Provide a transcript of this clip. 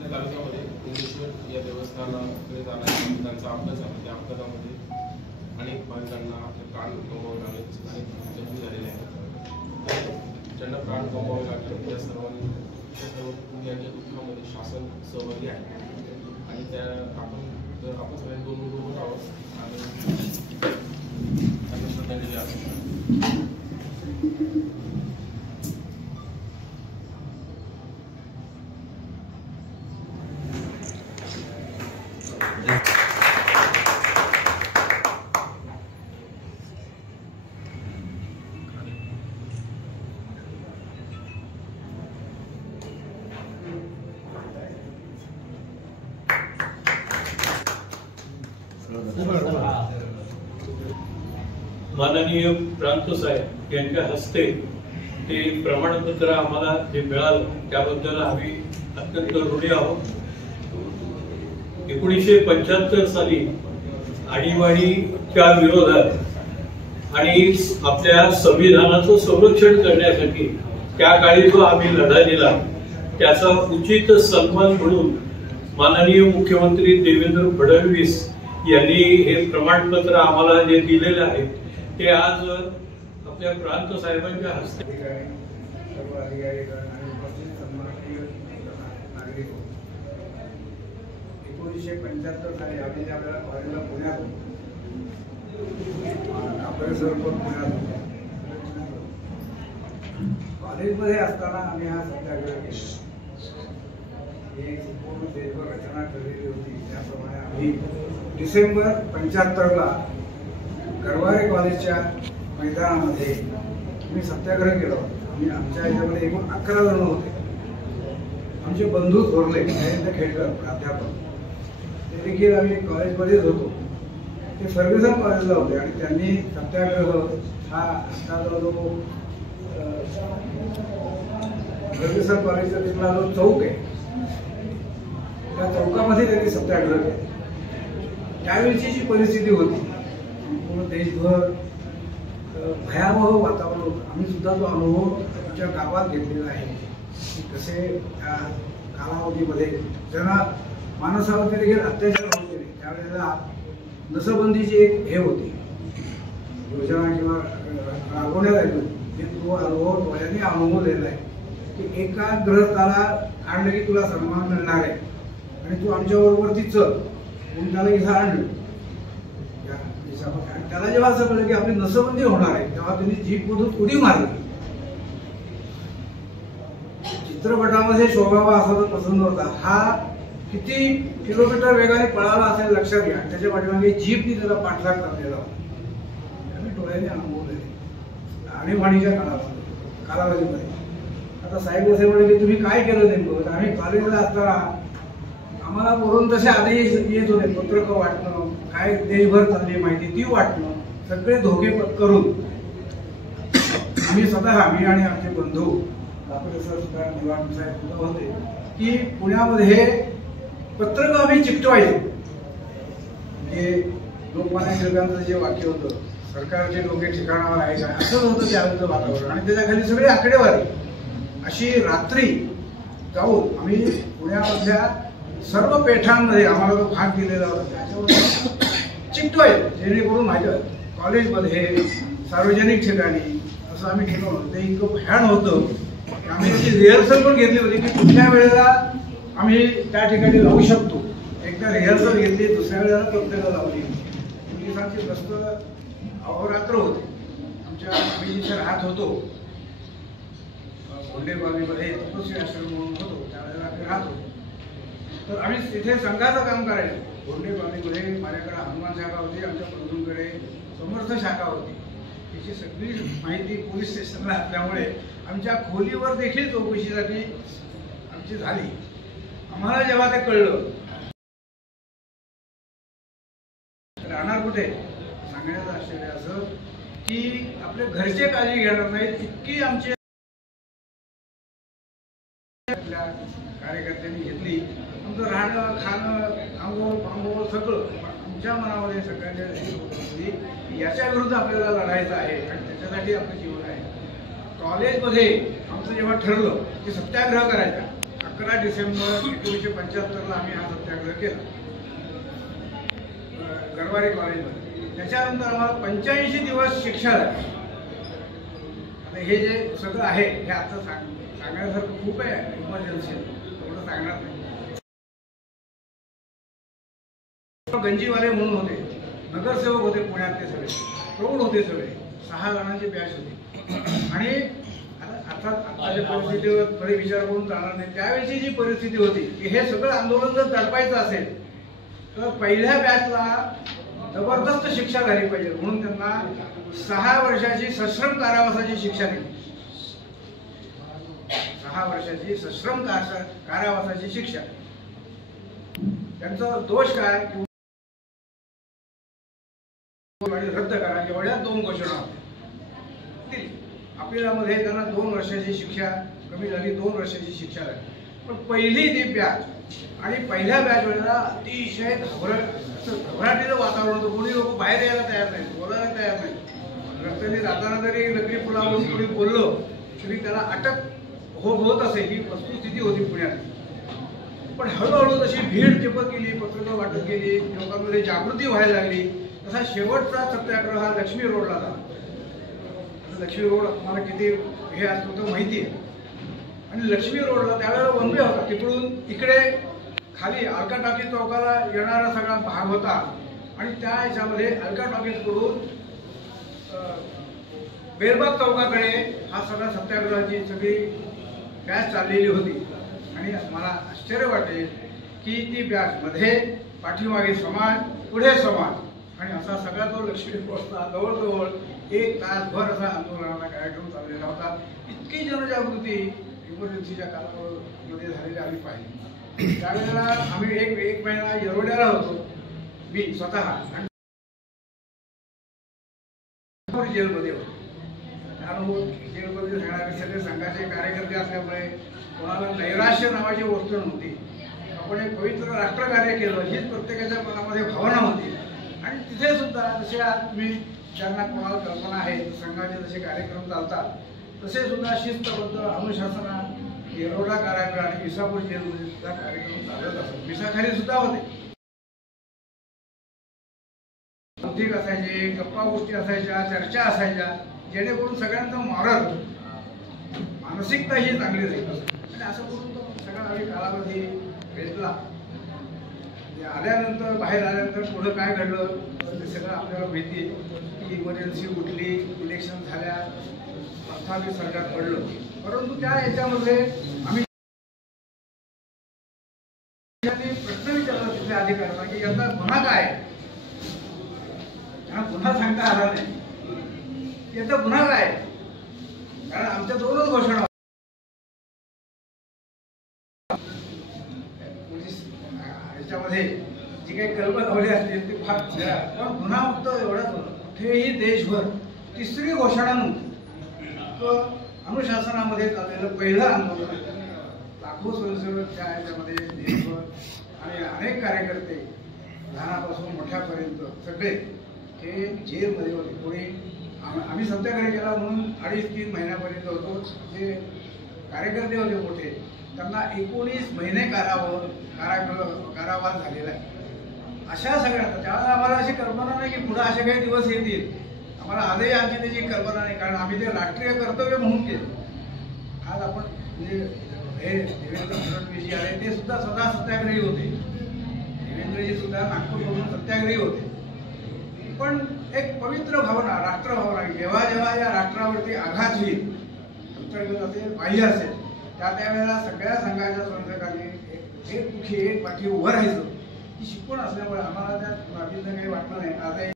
तालुक्यामध्ये कुंडेश्वर या देवस्थानाकडे जाण्याचा त्यांचा अपघात झाला. त्या अपघातामध्ये अनेक भाविकांना आपले प्राण गमवावे लागले, अनेक जखमी झालेले आहेत. तर ज्यांना प्राण गमवावे लागले त्या सर्व कुटुंबियांच्या दुःखामध्ये शासन सहभागी आहे आणि त्या आपण सगळे दोन आहोत आणि त्यांना श्रद्धांजली आहे. माननीय प्रांत साहेब यांच्या हस्ते ते प्रमाणपत्र आम्हाला जे मिळालं त्याबद्दल आम्ही अत्यंत ऋणी आहोत. 1975 साली आणीबाणीच्या विरोधात आणि आपल्या संविधानाचं संरक्षण करण्यासाठी त्या काळी जो आम्ही लढा दिला त्याचा उचित सन्मान म्हणून माननीय मुख्यमंत्री देवेंद्र फडणवीस यांनी हे प्रमाणपत्र आम्हाला जे दिलेले आहे ते आज आपल्या प्रांत साहेबांच्या हस्ते सर्व अधिकारी आणि उपस्थित सन्माननीय नागरिक. 1975 साली आम्ही आपल्याला कॉलेजला पुण्यात कॉलेजमध्ये असताना आम्ही हा सत्याग्रह केला. ही संपूर्ण देशभर रचना ठरलेली होती. त्याप्रमाणे आम्ही डिसेंबर 75ला गरवारे कॉलेजच्या मैदानामध्ये मी सत्याग्रह केला होता. आम्ही आमच्या याच्यामध्ये एकूण 11 जण होते. आमचे बंधू थोरले जयंत खेडकर प्राध्यापक ते देखील आम्ही कॉलेजमध्येच होतो. ते फर्ग्युसन कॉलेजला होते आणि त्यांनी सत्याग्रह हा आता जो फर्ग्युसन कॉलेजचा तिथला जो चौक आहे त्या चौकामध्ये त्यांनी सत्याग्रह केला. त्यावेळची जी परिस्थिती होती पूर्ण देशभर भयावह वातावरण होतं. आम्ही सुद्धा तो अनुभव आमच्या गावात घेतलेला आहे की कसे त्या कालावधीमध्ये ज्यांना माणसावरती देखील अत्याचार होत गेले. त्यावेळेला नसबंदीची एक हे होती योजना किंवा राबवण्यात आली होती. तो अनुभव डोळ्यांनी अनुभवलेला आहे की एका ग्रहस्थाला आणलं की तुला सन्मान मिळणार आहे आणि तू आमच्याबरोबर ती चल म्हणून त्याला इथं आणलं. त्याला जेव्हा असं कळलं की आपली नसबंदी होणार आहे तेव्हा त्यांनी जीपमधून उडी मारली. चित्रपटामध्ये शोभावा असा तो प्रसंग होता. हा किती किलोमीटर वेगाने पळाला असेल लक्षात घ्या. त्याच्या पाठीमागे जीपनी त्याला पाठलाग करलेला होता. आम्ही डोळ्याने अनुभवले आणीबाणीच्या कालावधीमध्ये. आता साहेब असे म्हणे की तुम्ही काय केलं नेमकं. आम्ही कॉलेजला असताना आम्हाला वरून तसे आदेश येत होते. पत्रकं वाटणं, काय देशभर चालली माहिती ती वाटणं, सगळे धोके पत्करून आम्ही स्वतः मी आणि आमचे बंधू प्रोफेसर निवाण साहेब सुद्धा होते की पुण्यामध्ये पत्रकं आम्ही चिकटवायचो. म्हणजे लोकमान्य टिळकांचं जे वाक्य होतं सरकारचे डोके ठिकाणावर आहे काय असंच होतं त्यावेळेचं वातावरण आणि त्याच्या खाली सगळी आकडेवारी. अशी रात्री जाऊन आम्ही पुण्यामधल्या सर्व पेठांमध्ये आम्हाला जो भाग दिलेला होता त्याच्यावर चिकटवायचं जेणेकरून माझ्या कॉलेजमध्ये सार्वजनिक ठिकाणी असं आम्ही केलं होतं. ते इतकं भयान होतं की आम्ही त्याची रिहर्सल पण घेतली होती की कुठल्या वेळेला आम्ही त्या ठिकाणी लावू शकतो. एकदा रिहर्सल घेतली, दुसऱ्या वेळेला पत्रकं लावली. पोलिसांची गस्त अहोरात्र होते. आम्ही जिथे राहत होतो भोंडे कॉलनीमध्ये तपस्वी आश्रम म्हणून होतो त्यावेळेला आम्ही राहत होतो. तर आम्ही तिथे संघाचं काम करायचो. भोंडे कॉलनीमध्ये माझ्याकडे हनुमान शाखा होती, आमच्या बंधूंकडे समर्थ शाखा होती. त्याची सगळी माहिती पोलीस स्टेशनला असल्यामुळे आमच्या खोलीवर देखील चौकशीसाठी आमची झाली. आम्हाला जेव्हा ते कळलं राहणार कुठे सांगण्याचं आश्चर्य असं की आपले घरचे काळजी घेणार नाहीत इतकी आमची कार्यकर्त्यांनी घेतली. आमचं राहणं खाणं आंघोळ सगळं आमच्या मनामध्ये सगळ्यांच्या होती याच्या विरुद्ध आपल्याला लढायचं आहे आणि त्याच्यासाठी आपलं जीवन आहे. कॉलेजमध्ये आमचं जेव्हा ठरलं की सत्याग्रह करायचा 11 डिसेंबर 1975 आम्ही हा सत्याग्रह केला गरवारे कॉलेजमध्ये. त्याच्यानंतर आम्हाला 85 दिवस शिक्षा झाली. आता हे जे सगळं आहे हे आता सांगण्यासारखं खूप आहे, इमर्जन्सी एवढं सांगणार नाही. गंजीवाले म्हणून होते, नगरसेवक होते पुण्यातले सगळे, प्रौढ होते सगळे, 6 जणांची बॅच होती. आणि अर्थात आताच्या परिस्थितीवर थोडे विचार करून चालणार नाही. त्यावेळची जी परिस्थिती होती की हे सगळं आंदोलन जर दडपायचं असेल तर पहिल्या बॅचला जबरदस्त शिक्षा झाली पाहिजे म्हणून त्यांना 6 वर्षाची सश्रम कारावासाची शिक्षा दिली. 6 वर्षाची सश्रम कारावासाची शिक्षा. त्यांचा दोष काय रद्द करा एवढ्या 2 घोषणा होत्या. अपिलामध्ये त्यांना 2 वर्षाची शिक्षा कमी झाली, 2 वर्षाची शिक्षा झाली. पण पहिली ती बॅच आणि पहिल्या बॅच वेळेला अतिशय घबराटीचं वातावरण होतं. कोणी लोक बाहेर यायला तयार नाही, बोलायला तयार नाही. रस्त्याने जाताना जरी नगरी पुलावरून कोणी बोललो तरी त्याला अटक होत असे ही वस्तुस्थिती होती पुण्यात. पण हळूहळू तशी भीड टिपत गेली, पत्रकं वाटत गेली, लोकांमध्ये जागृती व्हायला लागली. तसा शेवटचा सत्याग्रह हा लक्ष्मी रोडला झाला. लक्ष्मी रोड मला किती हे असतो तर माहिती आहे. आणि लक्ष्मी रोडला त्यावेळेला वन वे होता. तिकडून इकडे खाली अलका टॉकीज चौकाला येणारा सगळा भाग होता आणि त्या ह्याच्यामध्ये अलका टॉकीजकडून बेलबाग चौकाकडे हा सगळा सत्याग्रहाची सगळी बॅच चाललेली होती. आणि मला आश्चर्य वाटेल की ती बॅच मध्ये पाठीमागे समाज, पुढे समाज आणि असा सगळा तो लक्ष्मी रोडचा जवळजवळ 1 तासभर असा आंदोलनाचा कार्यक्रम चाललेला होता. इतकी जनजागृती इमर्जन्सीच्या कालावधीमध्ये झालेली आम्ही पाहिली. त्यावेळेला आम्ही एक महिना येरवड्याला होतो मी स्वतः आणि जेलमध्ये होतो. अनुभव जेलमध्ये राहणारे सगळे संघाचे कार्यकर्ते असल्यामुळे कोणाला नैराश्य नावाची गोष्ट नव्हती. आपण एक पवित्र राष्ट्रकार्य केलं हीच प्रत्येकाच्या मनामध्ये भावना होती. आणि तिथे सुद्धा जसे आज तुम्ही ज्यांना कोणाला कल्पना आहे संघाचे जसे कार्यक्रम चालतात तसे सुद्धा शिस्तबद्ध अनुशासना येरवडा कारागृह आणि विसापूर जेलमध्ये सुद्धा कार्यक्रम चालत असतात. विसाखाली सुद्धा होते. बौद्धिक असायचे, गप्पा गोष्टी असायच्या, चर्चा असायच्या, जेणेकरून सगळ्यांचा मॉरल मानसिकता ही चांगली राहील. आणि असं करून तो सगळा आम्ही कालावधी भेटला. आल्यानंतर बाहेर आल्यानंतर पुढं काय घडलं ते सगळं आपल्याला माहिती आहे की इमर्जन्सी उठली, इलेक्शन झाल्या, अर्थात सरकार पडलं. परंतु त्या याच्यामध्ये आम्ही प्रश्न विचारला तिथल्या अधिकाऱ्यांना की याचा गुन्हा काय आहे. त्यांना गुन्हा सांगता आला नाही. याचा गुन्हा काय आहे कारण आमच्या 2च घोषणा याच्यामध्ये जी काही कल्पना हवी असते ती फार पण गुन्हा मुक्त एवढाच होता. कुठेही देशभर 3री घोषणा नव्हती. अनुशासनामध्ये चाललेलं पहिलं आंदोलन. लाखो स्वयंसेवक त्या याच्यामध्ये देशभर आणि अनेक कार्यकर्ते लहानापासून मोठ्यापर्यंत सगळे हे जेलमध्ये होते. कोणी आम्ही सत्याग्रह केला म्हणून 2.5-3 महिन्यापर्यंत होतो. जे कार्यकर्ते होते मोठे त्यांना 19 महिने कारावास झालेला आहे. अशा सगळ्या त्यावेळेला आम्हाला अशी कल्पना नाही की पुढे असे काही दिवस येतील. आम्हाला आजही आमची त्याची कल्पना नाही कारण आम्ही ते राष्ट्रीय कर्तव्य म्हणून केलं. आज आपण म्हणजे हे देवेंद्र फडणवीस जी आहे ते सुद्धा स्वतः सत्याग्रही होते. देवेंद्रजी सुद्धा नागपूरमधून सत्याग्रही होते. पण एक पवित्र भावना, राष्ट्रभावना जेव्हा जेव्हा या राष्ट्रावरती आघात होईल, अंतर्गत असेल बाह्य असेल, त्यावेळेला सगळ्या संघाच्या स्वयंसेवकांनी एक पाठी उभं राहायचं ही शिकवण असल्यामुळे आम्हाला त्या बाबतीत काही वाटलं नाही. आता